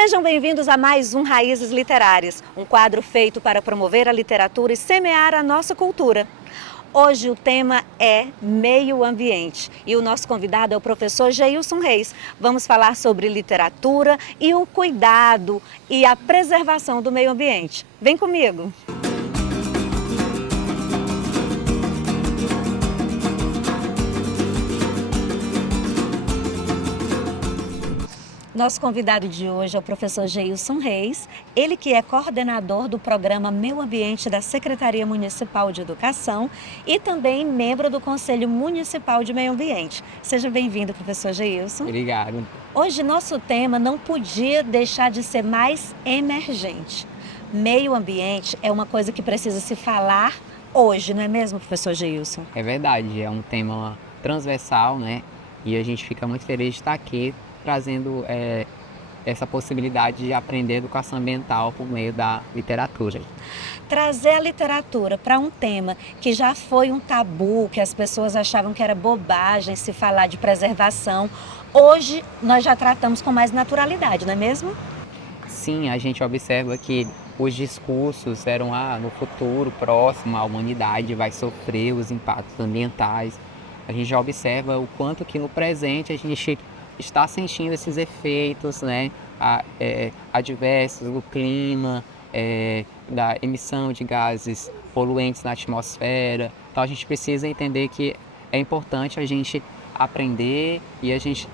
Sejam bem-vindos a mais um Raízes Literárias, um quadro feito para promover a literatura e semear a nossa cultura. Hoje o tema é meio ambiente e o nosso convidado é o professor Geilson Reis. Vamos falar sobre literatura e o cuidado e a preservação do meio ambiente. Vem comigo! Nosso convidado de hoje é o professor Geilson Reis, ele que é coordenador do programa Meio Ambiente da Secretaria Municipal de Educação e também membro do Conselho Municipal de Meio Ambiente. Seja bem-vindo, professor Geilson. Obrigado. Hoje nosso tema não podia deixar de ser mais emergente. Meio ambiente é uma coisa que precisa se falar hoje, não é mesmo, professor Geilson? É verdade, é um tema transversal, né? E a gente fica muito feliz de estar aqui trazendo essa possibilidade de aprender educação ambiental por meio da literatura. Trazer a literatura para um tema que já foi um tabu, que as pessoas achavam que era bobagem se falar de preservação, hoje nós já tratamos com mais naturalidade, não é mesmo? Sim, a gente observa que os discursos eram no futuro próximo a humanidade vai sofrer os impactos ambientais. A gente já observa o quanto que no presente a gente está sentindo esses efeitos, né, adversos do clima, da emissão de gases poluentes na atmosfera. Então a gente precisa entender que é importante a gente aprender e a gente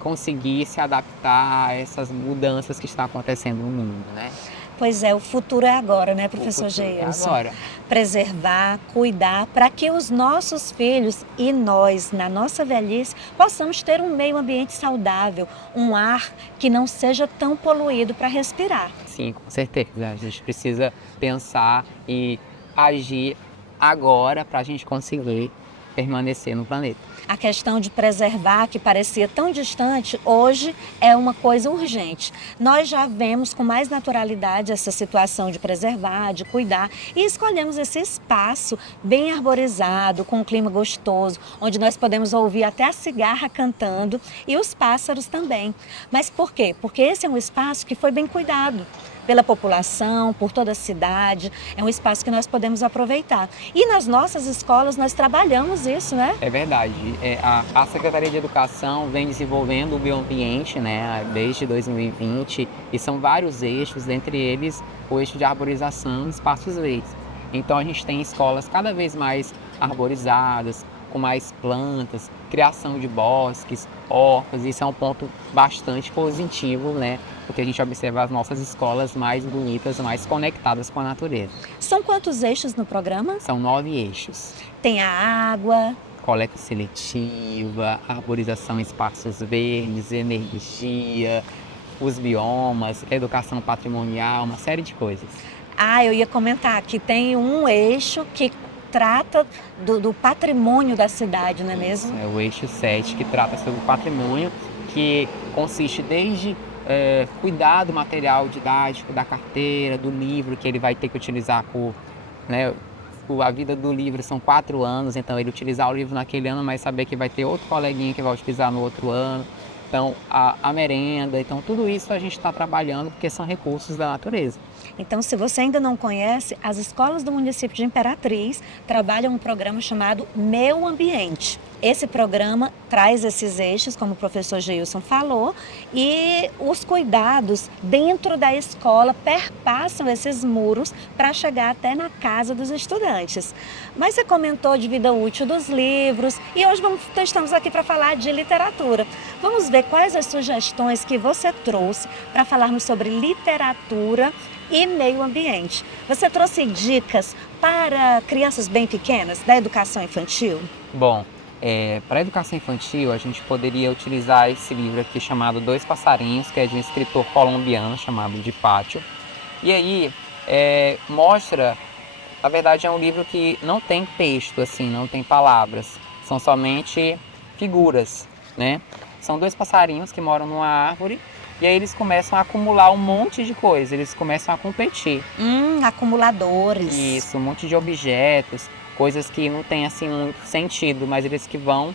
conseguir se adaptar a essas mudanças que estão acontecendo no mundo, né? Pois é, o futuro é agora, né, professor Geilson? É agora. Preservar, cuidar, para que os nossos filhos e nós, na nossa velhice, possamos ter um meio ambiente saudável, um ar que não seja tão poluído para respirar. Sim, com certeza. A gente precisa pensar e agir agora para a gente conseguir permanecer no planeta. A questão de preservar, que parecia tão distante, hoje é uma coisa urgente. Nós já vemos com mais naturalidade essa situação de preservar, de cuidar e escolhemos esse espaço bem arborizado, com um clima gostoso, onde nós podemos ouvir até a cigarra cantando e os pássaros também. Mas por quê? Porque esse é um espaço que foi bem cuidado pela população, por toda a cidade, é um espaço que nós podemos aproveitar. E nas nossas escolas nós trabalhamos isso, né? É verdade. A Secretaria de Educação vem desenvolvendo o meio ambiente, né, desde 2020, e são vários eixos, entre eles o eixo de arborização e espaços verdes. Então a gente tem escolas cada vez mais arborizadas, com mais plantas, criação de bosques, hortas, isso é um ponto bastante positivo, né? Porque a gente observa as nossas escolas mais bonitas, mais conectadas com a natureza. São quantos eixos no programa? São 9 eixos. Tem a água, Coleta seletiva, arborização em espaços verdes, energia, os biomas, educação patrimonial, uma série de coisas. eu ia comentar que tem um eixo que trata do patrimônio da cidade, não é mesmo? É o eixo 7, que trata sobre o patrimônio, que consiste desde cuidar do material didático, da carteira, do livro que ele vai ter que utilizar a vida do livro são 4 anos, então ele utilizar o livro naquele ano, mas saber que vai ter outro coleguinha que vai utilizar no outro ano. Então, a merenda, então tudo isso a gente está trabalhando porque são recursos da natureza. Então, se você ainda não conhece, as escolas do município de Imperatriz trabalham um programa chamado Meio Ambiente. Esse programa traz esses eixos, como o professor Geilson falou, e os cuidados dentro da escola perpassam esses muros para chegar até na casa dos estudantes. Mas você comentou de vida útil dos livros e hoje estamos aqui para falar de literatura. Vamos ver quais as sugestões que você trouxe para falarmos sobre literatura e meio ambiente. Você trouxe dicas para crianças bem pequenas da educação infantil? Bom, para a educação infantil, a gente poderia utilizar esse livro aqui chamado Dois Passarinhos, que é de um escritor colombiano chamado de Pátio. E aí, mostra, na verdade é um livro que não tem texto, assim, não tem palavras, são somente figuras, né? São 2 passarinhos que moram numa árvore e aí eles começam a acumular um monte de coisa, eles começam a competir. Acumuladores. Isso, um monte de objetos, coisas que não tem assim muito sentido, mas eles que vão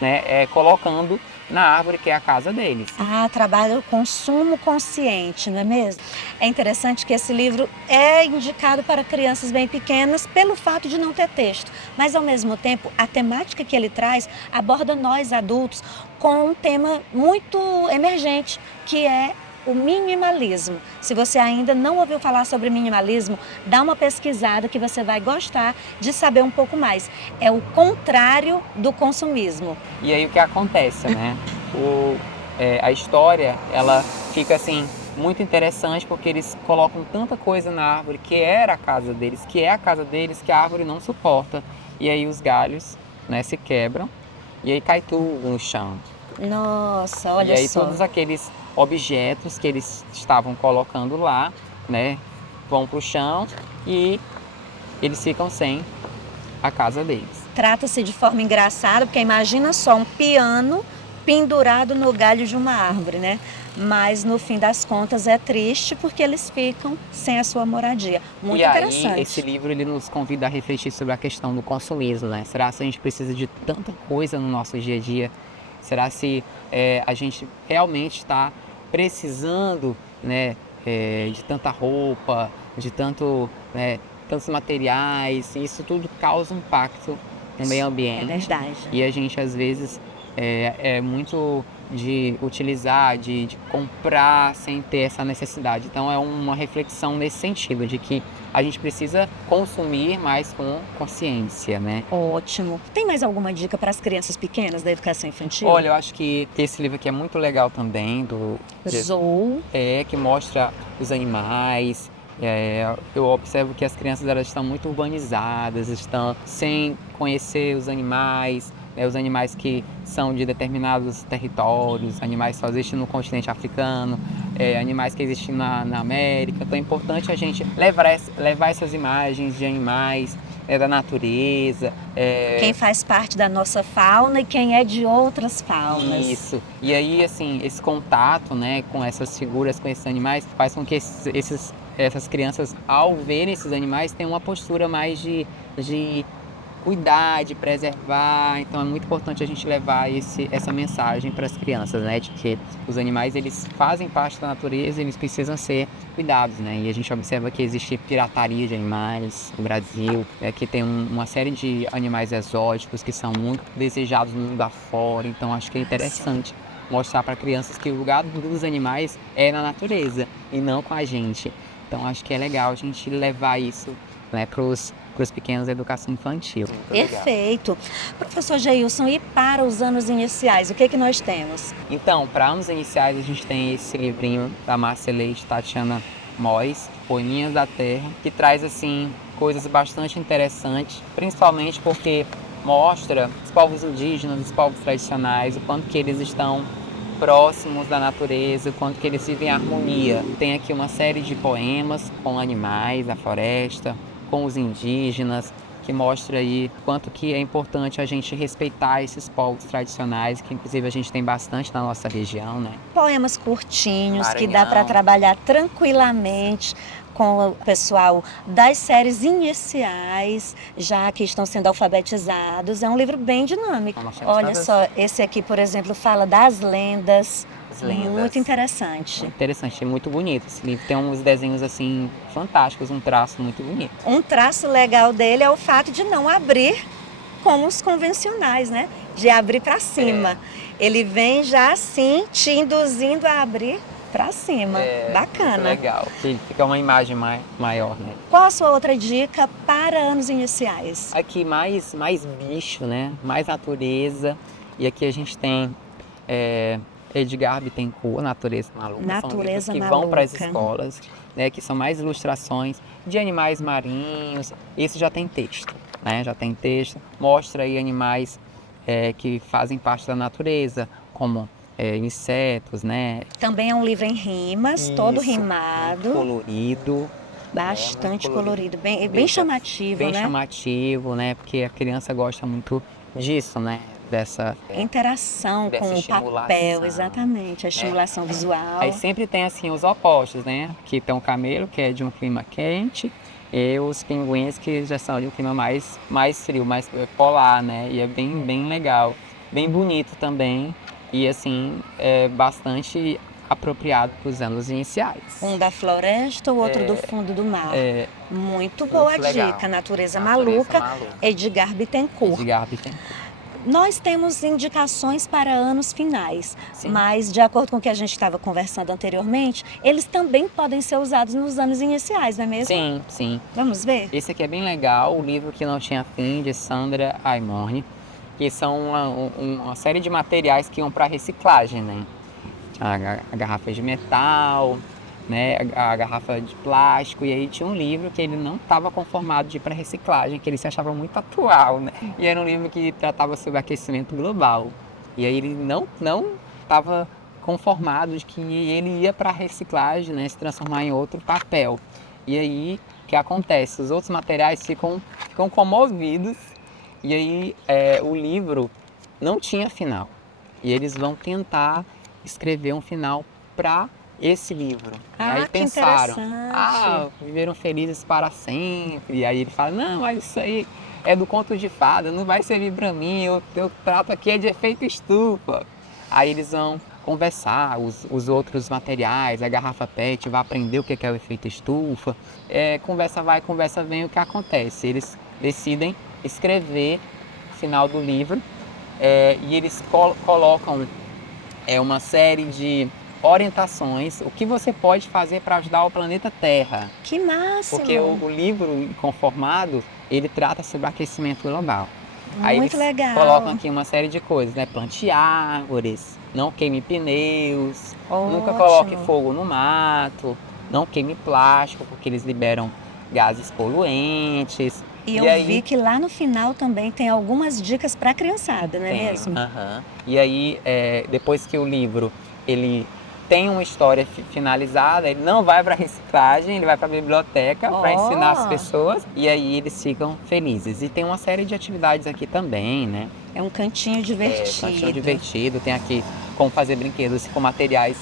né, colocando na árvore que é a casa deles. Ah, trabalha o consumo consciente, não é mesmo? É interessante que esse livro é indicado para crianças bem pequenas pelo fato de não ter texto, mas ao mesmo tempo a temática que ele traz aborda nós adultos com um tema muito emergente, que é o minimalismo. Se você ainda não ouviu falar sobre minimalismo, dá uma pesquisada que você vai gostar de saber um pouco mais. É o contrário do consumismo. E aí o que acontece, né? A história, ela fica assim muito interessante porque eles colocam tanta coisa na árvore que era a casa deles, que é a casa deles, que a árvore não suporta. E aí os galhos, né, se quebram e aí cai tudo no chão. Nossa, olha só. E aí só. todos aqueles objetos que eles estavam colocando lá, né, vão para o chão e eles ficam sem a casa deles. Trata-se de forma engraçada, porque imagina só um piano pendurado no galho de uma árvore, né? Mas no fim das contas é triste porque eles ficam sem a sua moradia. Muito interessante. E aí esse livro ele nos convida a refletir sobre a questão do consumismo, né? Será que a gente precisa de tanta coisa no nosso dia a dia? Será se a gente realmente está precisando, né, de tanta roupa, de tantos materiais? Isso tudo causa impacto no meio ambiente. É verdade. E a gente às vezes é muito de utilizar, de comprar sem ter essa necessidade. Então é uma reflexão nesse sentido, de que a gente precisa consumir mais com consciência, né? Ótimo. Tem mais alguma dica para as crianças pequenas da educação infantil? Olha, eu acho que esse livro aqui é muito legal também, Zou. que mostra os animais. Eu observo que as crianças elas estão muito urbanizadas, estão sem conhecer os animais, os animais que são de determinados territórios, animais que só existem no continente africano, animais que existem na América. Então é importante a gente levar essas imagens de animais, da natureza. Quem faz parte da nossa fauna e quem é de outras faunas. Isso. E aí, assim, esse contato, né, com essas figuras, com esses animais, faz com que essas crianças, ao verem esses animais, tenham uma postura mais de cuidar, de preservar. Então é muito importante a gente levar essa mensagem para as crianças, né, de que os animais eles fazem parte da natureza e eles precisam ser cuidados, né. E a gente observa que existe pirataria de animais no Brasil, que tem uma série de animais exóticos que são muito desejados no mundo afora. Então acho que é interessante mostrar para crianças que o lugar dos animais é na natureza e não com a gente. Então acho que é legal a gente levar isso, né, para os pequenos da educação infantil. Perfeito. Professor Geilson, e para os anos iniciais, o que nós temos? Então, para anos iniciais, a gente tem esse livrinho da Márcia Leite, Tatiana Mois, Folhinhas da Terra, que traz, assim, coisas bastante interessantes, principalmente porque mostra os povos indígenas, os povos tradicionais, o quanto que eles estão próximos da natureza, o quanto que eles vivem em harmonia. Tem aqui uma série de poemas com animais, a floresta, com os indígenas, que mostra aí quanto que é importante a gente respeitar esses povos tradicionais, que inclusive a gente tem bastante na nossa região, né? Poemas curtinhos, Maranhão. Que dá para trabalhar tranquilamente com o pessoal das séries iniciais, já que estão sendo alfabetizados. É um livro bem dinâmico. Olha só, esse aqui, por exemplo, fala das lendas. Muito interessante. Muito interessante, é muito bonito. Esse livro tem uns desenhos assim fantásticos, um traço muito bonito. Um traço legal dele é o fato de não abrir como os convencionais, né? De abrir para cima. Ele vem já assim te induzindo a abrir para cima. Bacana. Muito legal. Fica uma imagem maior, né? Qual a sua outra dica para anos iniciais? Aqui mais bicho, né? Mais natureza. E aqui a gente tem Edgar Bittencourt, Natureza Maluca. Natureza São livros que Maluca. vão para as escolas, né? Que são mais ilustrações de animais marinhos. Esse já tem texto, né? Já tem texto. Mostra aí animais que fazem parte da natureza, como insetos, né? Também é um livro em rimas, todo rimado. Colorido. Bastante colorido. Bem chamativo, bem né? Bem chamativo, né? Porque a criança gosta muito disso, né? Dessa interação com o papel, exatamente, a estimulação visual. Aí sempre tem assim os opostos, né? Que tem o camelo, que é de um clima quente, e os pinguins, que já são de um clima mais frio, mais polar, né? E é bem legal. bem bonito também e assim é bastante apropriado para os anos iniciais. Um da floresta, o outro do fundo do mar. Muito muito boa legal. dica. Natureza Natureza Maluca, Maluca. Edgar Bittencourt. Edgar Bittencourt. Nós temos indicações para anos finais, Sim. mas de acordo com o que a gente estava conversando anteriormente, eles também podem ser usados nos anos iniciais, não é mesmo? Sim, sim. Vamos ver? Esse aqui é bem legal, o livro que não tinha fim, de Sandra Aimone, que são uma série de materiais que iam para reciclagem, né? A garrafa de metal, né? A garrafa de plástico, e aí tinha um livro que ele não estava conformado de ir para reciclagem, que ele se achava muito atual, né? E era um livro que tratava sobre aquecimento global. E aí ele não estava conformado de que ele ia para reciclagem, né? Se transformar em outro papel. E aí o que acontece? Os outros materiais ficam comovidos, e aí o livro não tinha final. E eles vão tentar escrever um final para esse livro. Aí que pensaram, interessante. viveram felizes para sempre. E aí ele fala, não, mas isso aí é do conto de fada, não vai servir para mim, eu trato aqui é de efeito estufa. Aí eles vão conversar, os outros materiais, a garrafa PET, vai aprender o que é o efeito estufa. Conversa vai, conversa vem, o que acontece? Eles decidem escrever o final do livro e eles colocam uma série de orientações, o que você pode fazer para ajudar o planeta Terra. Que máximo! Porque o livro conformado, ele trata sobre aquecimento global. Aí Muito eles legal. colocam aqui uma série de coisas, né? Plante árvores, não queime pneus, nunca coloque fogo no mato, não queime plástico, porque eles liberam gases poluentes. E eu vi que lá no final também tem algumas dicas para a criançada, não é mesmo? E aí, depois que o livro ele tem uma história finalizada, ele não vai para reciclagem, ele vai para a biblioteca para ensinar as pessoas, e aí eles ficam felizes. E tem uma série de atividades aqui também, né? É um cantinho divertido. Cantinho divertido, tem aqui como fazer brinquedos com materiais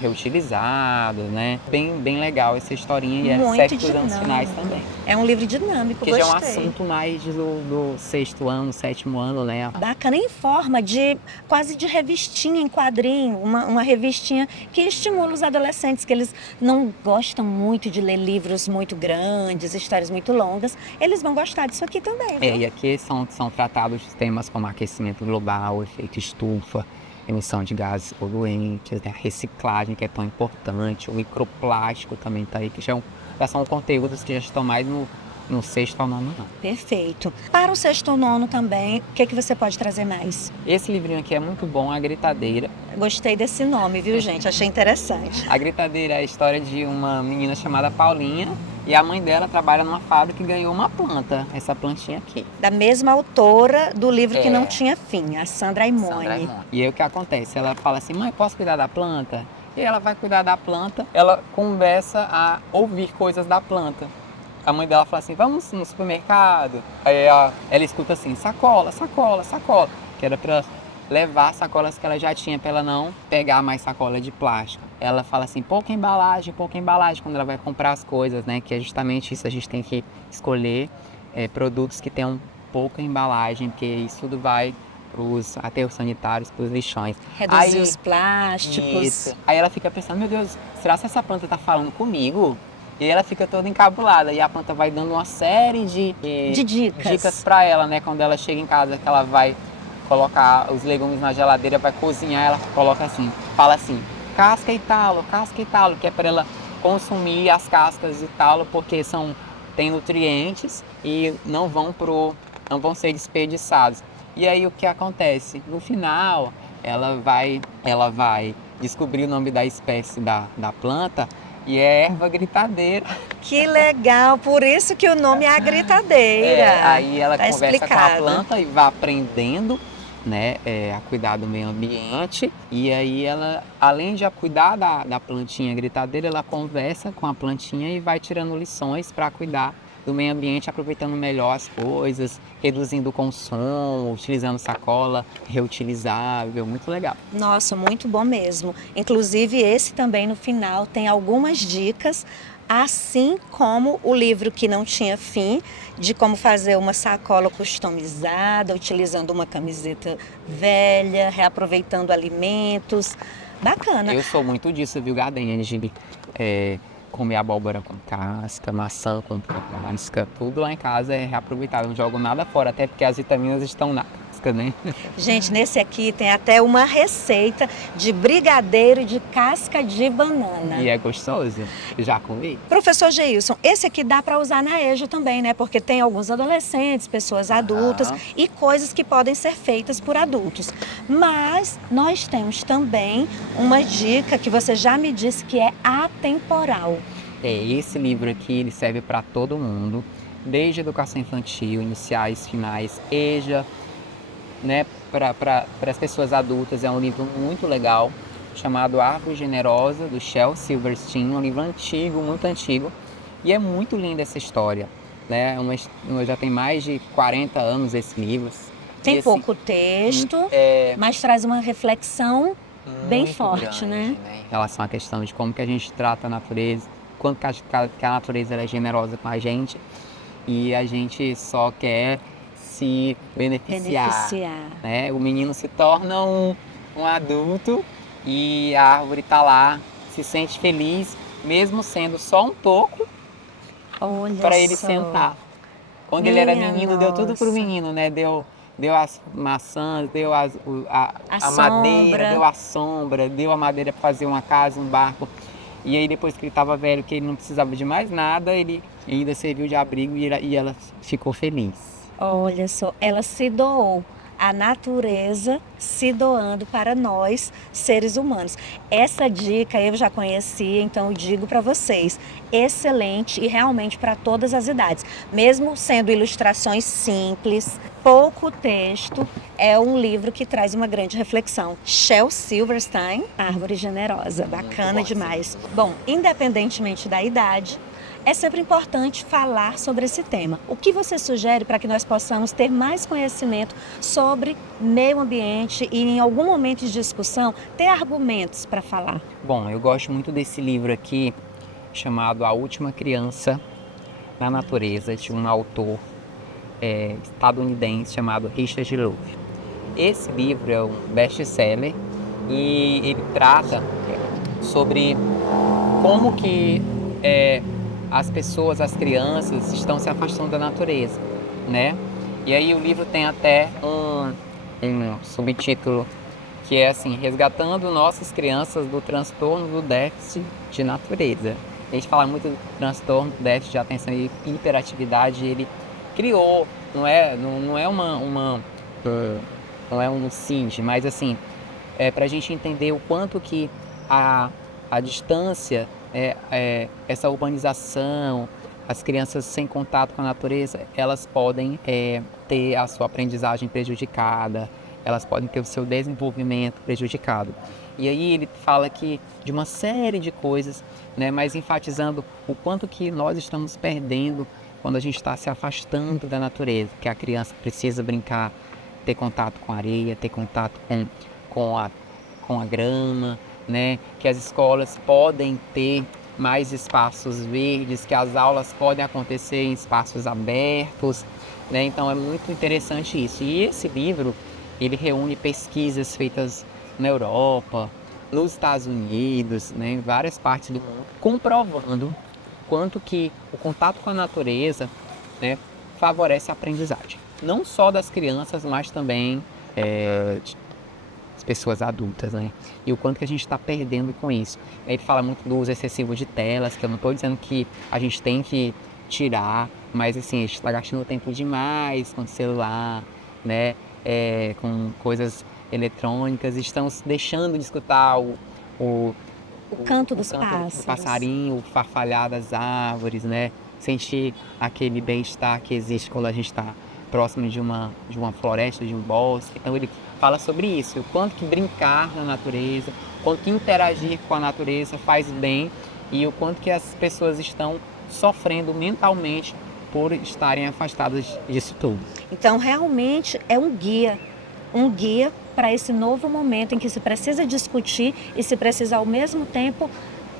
reutilizados, né? Bem legal essa historinha, e serve para os anos finais também. É um livro dinâmico, que gostei. já é um assunto mais do 6º ano, 7º ano, né? Bacana, em forma de quase de revistinha em quadrinho, uma revistinha que estimula os adolescentes, que eles não gostam muito de ler livros muito grandes, histórias muito longas, eles vão gostar disso aqui também. Viu? E aqui são tratados temas como aquecimento global, efeito estufa, emissão de gases poluentes, né? Reciclagem, que é tão importante, o microplástico também está aí, que já são conteúdos que já estão mais no 6º ao 9º ano. Perfeito. Para o 6º ao 9º também, o que você pode trazer mais? Esse livrinho aqui é muito bom, A Gritadeira. Gostei desse nome, viu, gente? Achei interessante. A Gritadeira é a história de uma menina chamada Paulinha, e a mãe dela trabalha numa fábrica e ganhou uma planta, essa plantinha aqui. Da mesma autora do livro que não tinha fim, a Sandra Aimone. E aí o que acontece? Ela fala assim, mãe, posso cuidar da planta? E ela vai cuidar da planta, ela começa a ouvir coisas da planta. A mãe dela fala assim, vamos no supermercado? Aí ela escuta assim, sacola, sacola, sacola. Que era para levar sacolas que ela já tinha, para ela não pegar mais sacola de plástico. Ela fala assim, pouca embalagem, quando ela vai comprar as coisas, né? Que é justamente isso, a gente tem que escolher produtos que tenham pouca embalagem, porque isso tudo vai para os aterros sanitários, para os lixões. Reduzir os plásticos. Isso. Aí ela fica pensando, meu Deus, será que essa planta está falando comigo? E ela fica toda encabulada, e a planta vai dando uma série de dicas para ela, né? Quando ela chega em casa, que ela vai colocar os legumes na geladeira, vai cozinhar, ela coloca assim, fala assim, casca e talo, que é para ela consumir as cascas de talo, porque tem nutrientes e não vão ser desperdiçados. E aí o que acontece? No final, ela vai descobrir o nome da espécie da planta, e é erva gritadeira. Que legal, por isso que o nome é a gritadeira. Aí ela conversa com a planta e vai aprendendo, né, a cuidar do meio ambiente. E aí ela, além de cuidar da plantinha gritadeira, ela conversa com a plantinha e vai tirando lições para cuidar do meio ambiente, aproveitando melhor as coisas, reduzindo o consumo, utilizando sacola reutilizável, muito legal. Nossa, muito bom mesmo. Inclusive esse também no final tem algumas dicas assim como o livro que não tinha fim, de como fazer uma sacola customizada, utilizando uma camiseta velha, reaproveitando alimentos. Bacana. Eu sou muito disso, viu, Gadenha? De comer abóbora com casca, maçã com casca, tudo lá em casa é reaproveitável. Não jogo nada fora, até porque as vitaminas estão na casca, né? Gente, nesse aqui tem até uma receita de brigadeiro de casca de banana. E é gostoso. Já comi. Professor Geilson, esse aqui dá para usar na EJA também, né? Porque tem alguns adolescentes, pessoas adultas e coisas que podem ser feitas por adultos. Mas nós temos também uma dica que você já me disse que é atemporal. Esse livro aqui, ele serve para todo mundo, desde educação infantil, iniciais, finais, EJA, né? Para as pessoas adultas. É um livro muito legal, chamado Árvore Generosa, do Shel Silverstein, um livro antigo, muito antigo, e é muito linda essa história, né? Já tem mais de 40 anos esse livro. Tem pouco texto, mas traz uma reflexão bem forte, grande, né? Em relação à questão de como que a gente trata a natureza, quanto que a natureza é generosa com a gente, e a gente só quer se beneficiar. Né? O menino se torna um adulto e a árvore está lá, se sente feliz, mesmo sendo só um toco, para ele sentar. Quando ele era menino, deu tudo pro menino, né? Deu as maçãs, deu a madeira, deu a sombra, deu a madeira para fazer uma casa, um barco. E aí depois que ele estava velho, que ele não precisava de mais nada, ele ainda serviu de abrigo e ela ficou feliz. Olha só, ela se doou. A natureza se doando para nós, seres humanos. Essa dica eu já conhecia, então eu digo para vocês, excelente e realmente para todas as idades. Mesmo sendo ilustrações simples, pouco texto, é um livro que traz uma grande reflexão. Shel Silverstein, Árvore Generosa, bacana demais. Bom, independentemente da idade, é sempre importante falar sobre esse tema. O que você sugere para que nós possamos ter mais conhecimento sobre meio ambiente e, em algum momento de discussão, ter argumentos para falar? Bom, eu gosto muito desse livro aqui, chamado A Última Criança na Natureza, de um autor estadunidense chamado Richard Louv. Esse livro é um best-seller e ele trata sobre como que as pessoas, as crianças, estão se afastando da natureza, né? E aí o livro tem até um subtítulo que é assim, resgatando nossas crianças do transtorno do déficit de natureza. A gente fala muito do transtorno do déficit de atenção e hiperatividade, ele criou, não é um SIND, mas assim, para a gente entender o quanto que a distância, essa urbanização, as crianças sem contato com a natureza, elas podem ter a sua aprendizagem prejudicada, elas podem ter o seu desenvolvimento prejudicado. E aí ele fala aqui de uma série de coisas, né, mas enfatizando o quanto que nós estamos perdendo quando a gente está se afastando da natureza, que a criança precisa brincar, ter contato com a areia, ter contato com a grama, né? Que as escolas podem ter mais espaços verdes, que as aulas podem acontecer em espaços abertos, né? Então é muito interessante isso. E esse livro, ele reúne pesquisas feitas na Europa, nos Estados Unidos, né? Em várias partes do mundo, comprovando quanto que o contato com a natureza, né, favorece a aprendizagem. Não só das crianças, mas também das pessoas adultas, né? E o quanto que a gente está perdendo com isso. Ele fala muito do uso excessivo de telas, que eu não estou dizendo que a gente tem que tirar, mas assim, a gente está gastando tempo demais com o celular, né? Com coisas eletrônicas, estamos deixando de escutar o canto dos pássaros, o passarinho, o farfalhar das árvores, né? Sentir aquele bem-estar que existe quando a gente está próximo de uma floresta, de um bosque. Então ele fala sobre isso, o quanto que brincar na natureza, o quanto que interagir com a natureza faz bem e o quanto que as pessoas estão sofrendo mentalmente por estarem afastadas disso tudo. Então realmente é um guia para esse novo momento em que se precisa discutir e se precisa ao mesmo tempo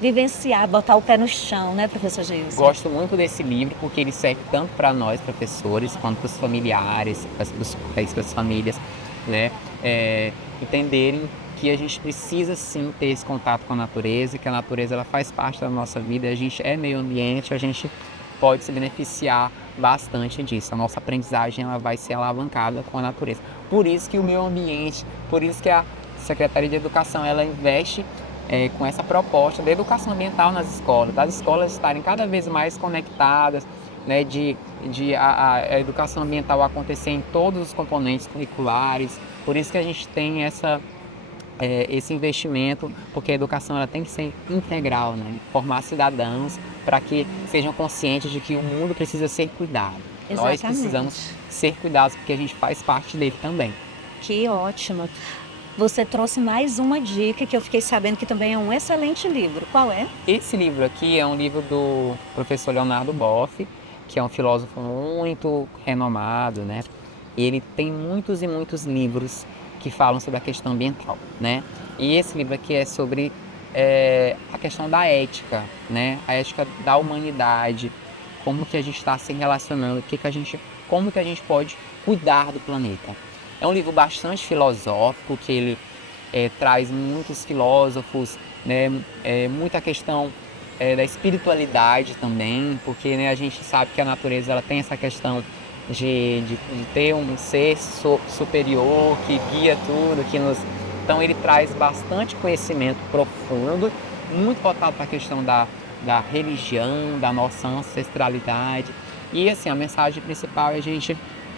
vivenciar, botar o pé no chão, né, professor Geilson? Gosto muito desse livro porque ele serve tanto para nós, professores, quanto para os familiares, para as famílias, né, entenderem que a gente precisa sim ter esse contato com a natureza, que a natureza ela faz parte da nossa vida, a gente é meio ambiente, a gente pode se beneficiar bastante disso. A nossa aprendizagem ela vai ser alavancada com a natureza. Por isso que o meio ambiente, por isso que a Secretaria de Educação ela investe com essa proposta de educação ambiental nas escolas, das escolas estarem cada vez mais conectadas, né, a educação ambiental acontecer em todos os componentes curriculares. Por isso que a gente tem esse investimento, porque a educação ela tem que ser integral, né? Formar cidadãos para que sejam conscientes de que o mundo precisa ser cuidado. Exatamente. Nós precisamos ser cuidados porque a gente faz parte dele também. Que ótimo! Você trouxe mais uma dica que eu fiquei sabendo que também é um excelente livro. Qual é? Esse livro aqui é um livro do professor Leonardo Boff, que é um filósofo muito renomado, né? Ele tem muitos e muitos livros que falam sobre a questão ambiental, né? E esse livro aqui é sobre a questão da ética, né? A ética da humanidade, como que a gente está se relacionando, como que a gente pode cuidar do planeta. É um livro bastante filosófico, que ele traz muitos filósofos, né? Muita questão da espiritualidade também, porque, né, a gente sabe que a natureza ela tem essa questão de ter um ser superior que guia tudo, Então ele traz bastante conhecimento profundo, muito voltado para a questão da religião, da nossa ancestralidade. E assim, a mensagem principal é a gente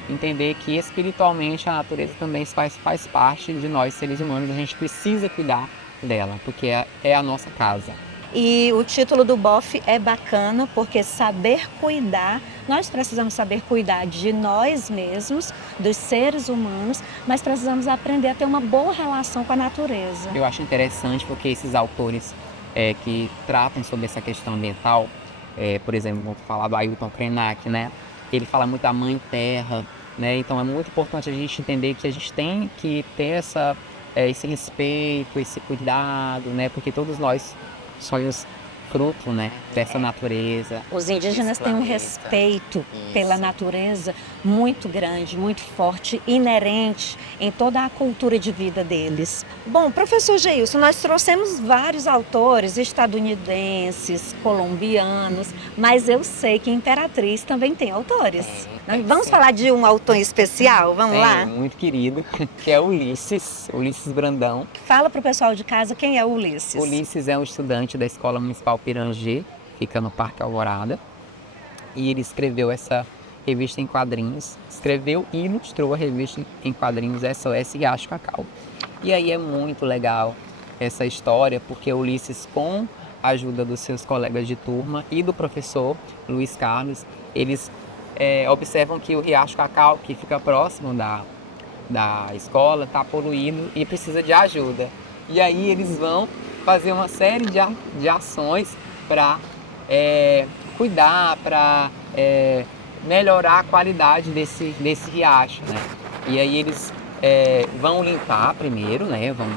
entender que espiritualmente a natureza também faz parte de nós, seres humanos. A gente precisa cuidar dela, porque é a nossa casa. E o título do Boff é bacana, porque saber cuidar, nós precisamos saber cuidar de nós mesmos, dos seres humanos, mas precisamos aprender a ter uma boa relação com a natureza. Eu acho interessante porque esses autores que tratam sobre essa questão ambiental, por exemplo, vou falar do Ailton Krenak, né? Ele fala muito da Mãe Terra, né? Então é muito importante a gente entender que a gente tem que ter esse respeito, esse cuidado, né? Porque todos nós somos fruto, né, dessa natureza. Os indígenas têm um respeito pela natureza muito grande, muito forte, inerente em toda a cultura de vida deles. Bom, professor Geilson, nós trouxemos vários autores estadunidenses, colombianos, mas eu sei que Imperatriz também tem autores. Vamos falar de um autor em especial? Vamos lá? Muito querido, que é Ulisses Brandão. Fala para o pessoal de casa quem é o Ulisses. Ulisses é um estudante da Escola Municipal Pirangê, fica no Parque Alvorada, e ele escreveu essa revista em quadrinhos, escreveu e ilustrou a revista em quadrinhos SOS Riacho Cacau. E aí é muito legal essa história, porque Ulisses, com a ajuda dos seus colegas de turma e do professor Luiz Carlos, eles observam que o Riacho Cacau, que fica próximo da escola, está poluído e precisa de ajuda. E aí eles vão fazer uma série de ações para cuidar, para melhorar a qualidade desse riacho, né? E aí eles vão limpar primeiro, né? Vão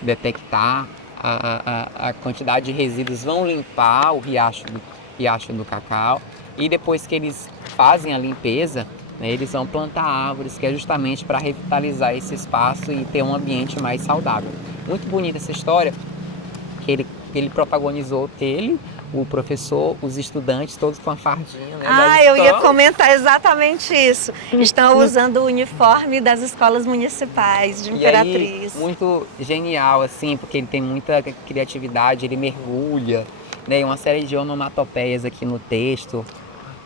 detectar a quantidade de resíduos, vão limpar o riacho do Cacau, e depois que eles fazem a limpeza, né, eles vão plantar árvores, que é justamente para revitalizar esse espaço e ter um ambiente mais saudável. Muito bonita essa história, que ele protagonizou, o professor, os estudantes, todos com a fardinha, né, eu ia comentar exatamente isso. Estão usando o uniforme das escolas municipais de Imperatriz. E aí, muito genial, assim, porque ele tem muita criatividade, ele mergulha, né, uma série de onomatopeias aqui no texto,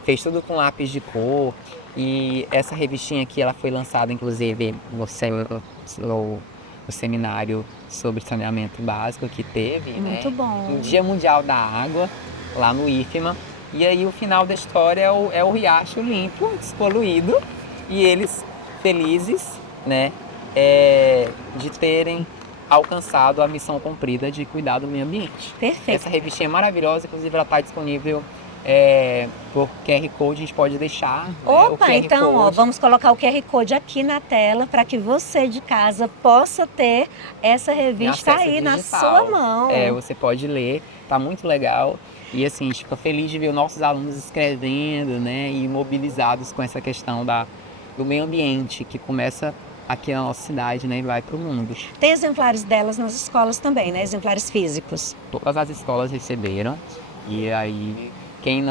fez tudo com lápis de cor. E essa revistinha aqui, ela foi lançada, inclusive, no seminário sobre saneamento básico que teve, muito né? bom. No Dia Mundial da Água, lá no IFMA. E aí o final da história é o riacho limpo, despoluído, e eles felizes, né, de terem alcançado a missão cumprida de cuidar do meio ambiente. Perfeito. Essa revistinha é maravilhosa, inclusive ela está disponível por QR Code, a gente pode deixar, né, o Opa, QR então, ó, Code. vamos colocar o QR Code aqui na tela para que você de casa possa ter essa Em revista acesso aí na digital. sua mão. Você pode ler, tá muito legal. E assim, a gente fica feliz de ver os nossos alunos escrevendo, né, e mobilizados com essa questão do meio ambiente, que começa aqui na nossa cidade, né, e vai para o mundo. Tem exemplares delas nas escolas também, né? Exemplares físicos. Todas as escolas receberam, e aí quem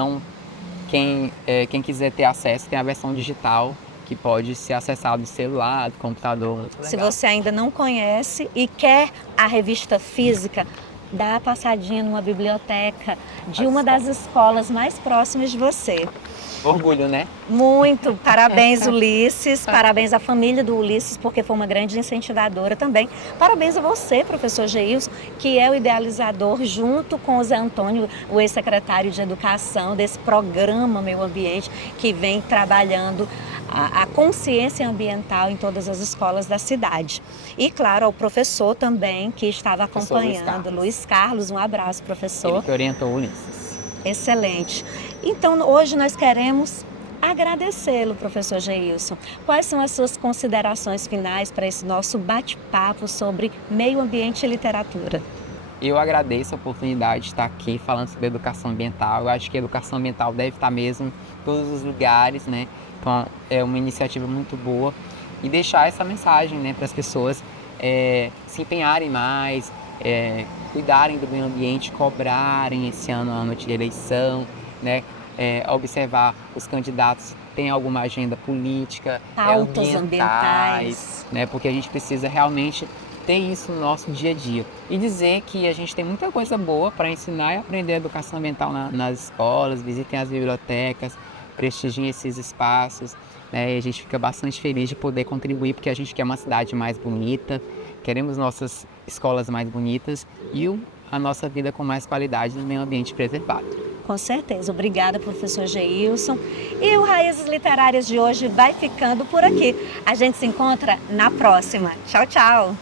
quiser ter acesso, tem a versão digital, que pode ser acessado do celular, do computador. Se você ainda não conhece e quer a revista física, dá uma passadinha numa biblioteca de uma das escolas mais próximas de você. Orgulho, né? Muito, parabéns Ulisses, parabéns à família do Ulisses, porque foi uma grande incentivadora também. Parabéns a você, professor Geilson, que é o idealizador, junto com o Zé Antônio, o ex-secretário de Educação, desse programa Meio Ambiente, que vem trabalhando a consciência ambiental em todas as escolas da cidade. E, claro, ao professor também, que estava acompanhando, Luiz Carlos. Um abraço, professor. Ele que orientou o Ulisses. Excelente. Então, hoje nós queremos agradecê-lo, professor Geilson. Quais são as suas considerações finais para esse nosso bate-papo sobre meio ambiente e literatura? Eu agradeço a oportunidade de estar aqui falando sobre educação ambiental. Eu acho que a educação ambiental deve estar mesmo em todos os lugares, né? Então, é uma iniciativa muito boa. E deixar essa mensagem, né, para as pessoas se empenharem mais, cuidarem do meio ambiente, cobrarem esse ano de eleição, né? Observar os candidatos se tem alguma agenda política, Pautas ambientais, né? Porque a gente precisa realmente ter isso no nosso dia a dia. E dizer que a gente tem muita coisa boa para ensinar e aprender a educação ambiental nas escolas, visitem as bibliotecas, prestigiem esses espaços, né? E a gente fica bastante feliz de poder contribuir, porque a gente quer uma cidade mais bonita, queremos nossas escolas mais bonitas e a nossa vida com mais qualidade no meio ambiente preservado. Com certeza. Obrigada, professor Geilson. E o Raízes Literárias de hoje vai ficando por aqui. A gente se encontra na próxima. Tchau, tchau.